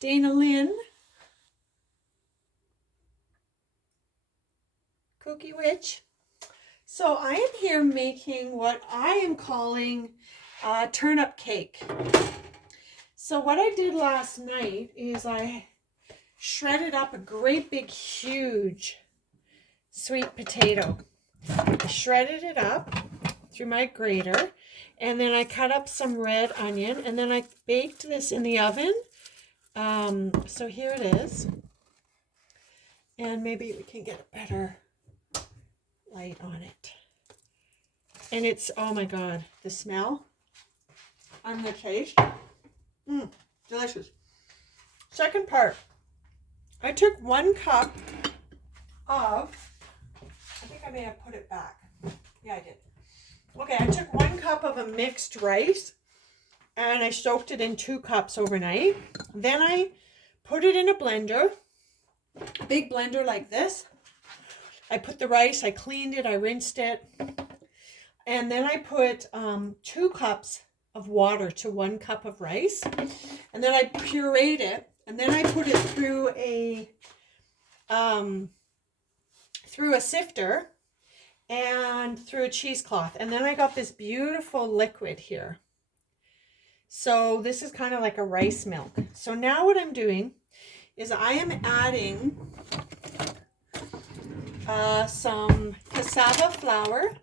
Dana Lynn, Cookie Witch. So I am here making what I am calling turnip cake. So what I did last night is I shredded up a great big huge sweet potato. I shredded it up through my grater, and then I cut up some red onion, and then I baked this in the oven. So here it is, and maybe we can get a better light on it. And it's, oh my god, the smell and the taste, delicious. Second part, I took 1 cup of, I think I may have put it back. Yeah, I did. Okay, I took 1 cup of a mixed rice and I soaked it in 2 cups overnight. Then I put it in a blender, a big blender like this. I put the rice, I cleaned it, I rinsed it. And then I put 2 cups of water to 1 cup of rice. And then I pureed it. And then I put it through a sifter and through a cheesecloth. And then I got this beautiful liquid here. So this is kind of like a rice milk. So now what I'm doing is I am adding some cassava flour,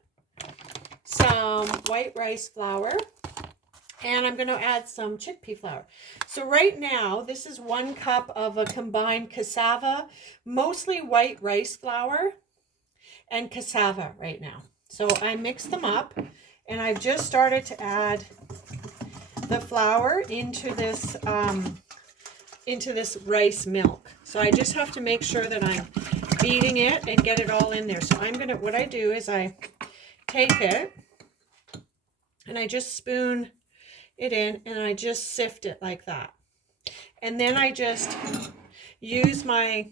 some white rice flour, and I'm going to add some chickpea flour. So right now, this is 1 cup of a combined cassava, mostly white rice flour, and cassava right now. So I mixed them up, and I've just started to add the flour into this rice milk. So I just have to make sure that I'm beating it and get it all in there. So what I do is I take it and I just spoon it in and I just sift it like that. And then I just use my,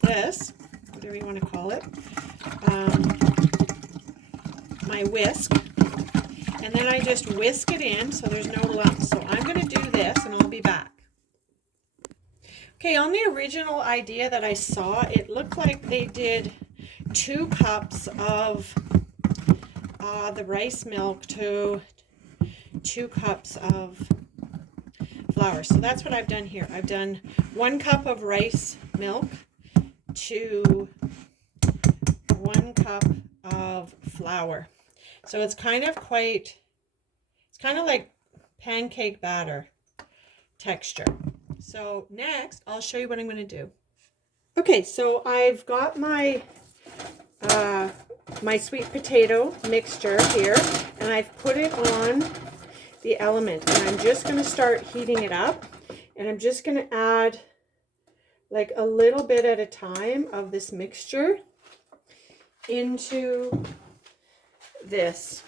whatever you want to call it, my whisk. And then I just whisk it in so there's no lumps. So I'm going to do this and I'll be back. Okay, on the original idea that I saw, it looked like they did 2 cups of the rice milk to 2 cups of flour. So that's what I've done here. I've done 1 cup of rice milk to 1 cup of flour. So it's kind of like pancake batter texture. So next, I'll show you what I'm going to do. Okay, so I've got my my sweet potato mixture here, and I've put it on the element, and I'm just going to start heating it up, and I'm just going to add like a little bit at a time of this mixture into this.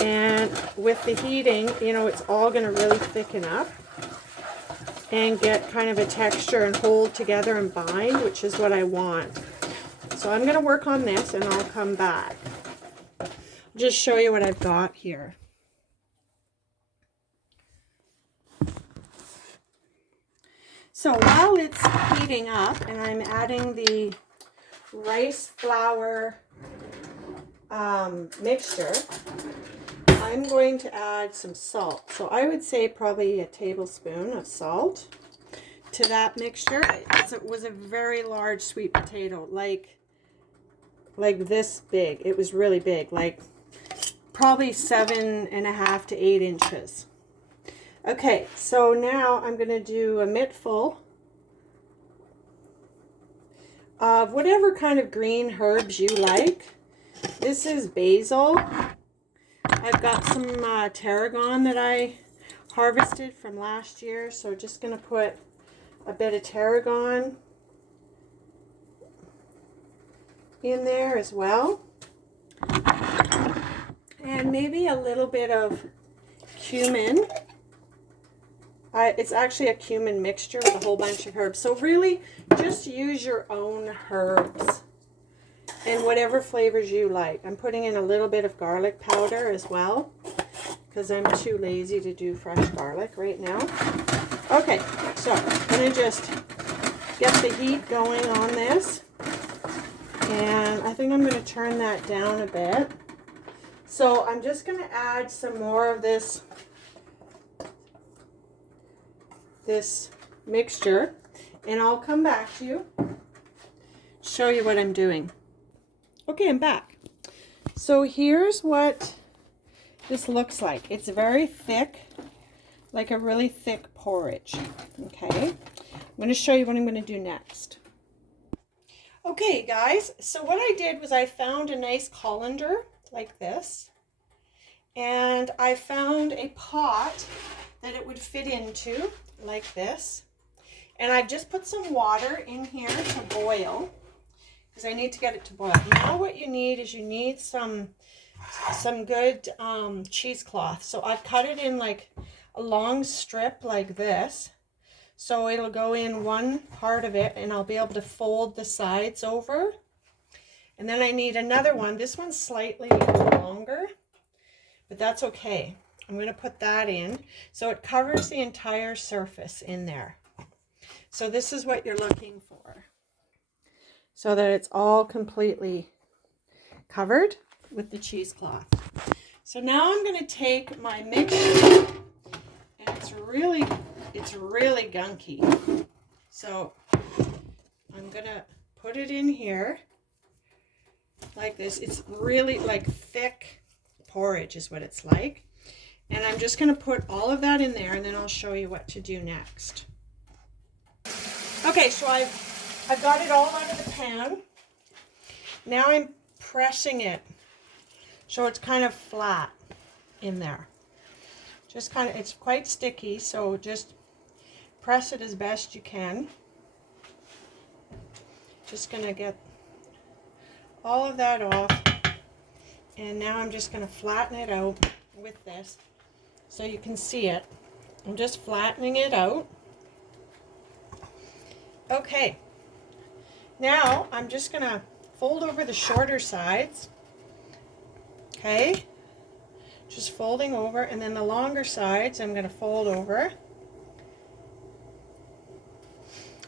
And with the heating, you know, it's all going to really thicken up and get kind of a texture and hold together and bind, which is what I want. So I'm going to work on this and I'll come back. Just show you what I've got here. So while it's heating up and I'm adding the rice flour mixture, I'm going to add some salt. So I would say probably a tablespoon of salt to that mixture. It was a very large sweet potato, like this big. It was really big, like probably 7.5 to 8 inches. Okay, so now I'm going to do a mittful of whatever kind of green herbs you like. This is basil. I've got some tarragon that I harvested from last year, so just going to put a bit of tarragon in there as well. And maybe a little bit of cumin. It's actually a cumin mixture with a whole bunch of herbs. So really, just use your own herbs and whatever flavors you like. I'm putting in a little bit of garlic powder as well. because I'm too lazy to do fresh garlic right now. Okay, so I'm going to just get the heat going on this. And I think I'm going to turn that down a bit. So I'm just going to add some more of this mixture. And I'll come back to you, show you what I'm doing. Okay, I'm back. So here's what this looks like. It's very thick, like a really thick porridge. Okay, I'm going to show you what I'm going to do next. Okay, guys, so what I did was I found a nice colander like this, and I found a pot that it would fit into like this. And I've just put some water in here to boil, because I need to get it to boil. Now what you need is you need some good cheesecloth. So I've cut it in like a long strip like this. So it'll go in one part of it, and I'll be able to fold the sides over. And then I need another one. This one's slightly longer, but that's okay. I'm going to put that in. So it covers the entire surface in there. So this is what you're looking for, so that it's all completely covered with the cheesecloth. So now I'm going to take my mixture, and it's really gunky. So I'm going to put it in here like this. It's really like thick porridge is what it's like. And I'm just going to put all of that in there, and then I'll show you what to do next. Okay, so I've got it all out of the pan. Now I'm pressing it so it's kind of flat in there. Just kind of, it's quite sticky, so just press it as best you can. Just going to get all of that off. And now I'm just going to flatten it out with this so you can see it. I'm just flattening it out. Okay, now I'm just going to fold over the shorter sides. Okay, just folding over, and then the longer sides I'm going to fold over.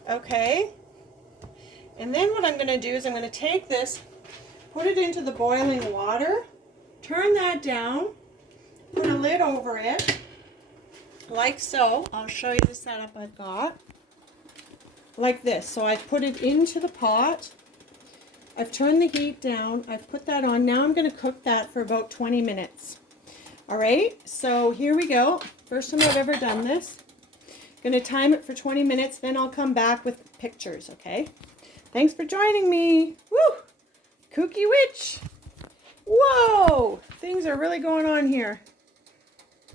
Okay, and then what I'm going to do is I'm going to take this, put it into the boiling water, turn that down, put a lid over it, like so. I'll show you the setup I've got. Like this. So I've put it into the pot. I've turned the heat down. I've put that on. Now I'm going to cook that for about 20 minutes. All right, so here we go. First time I've ever done this. Going to time it for 20 minutes, then I'll come back with pictures, okay? Thanks for joining me. Woo! Kooky Witch. Whoa! Things are really going on here.